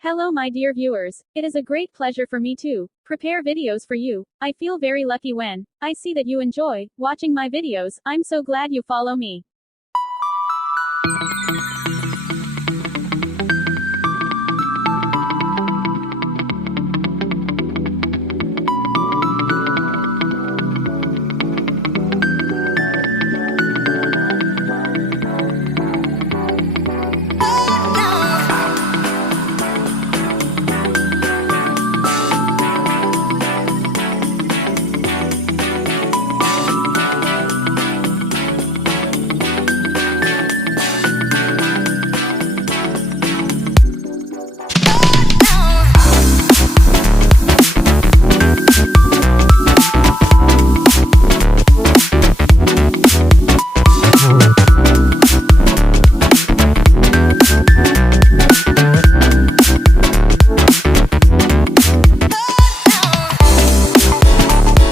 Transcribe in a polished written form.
Hello my dear viewers, it is a great pleasure for me to prepare videos for you. I feel very lucky when I see that you enjoy watching my videos. I'm so glad you follow me.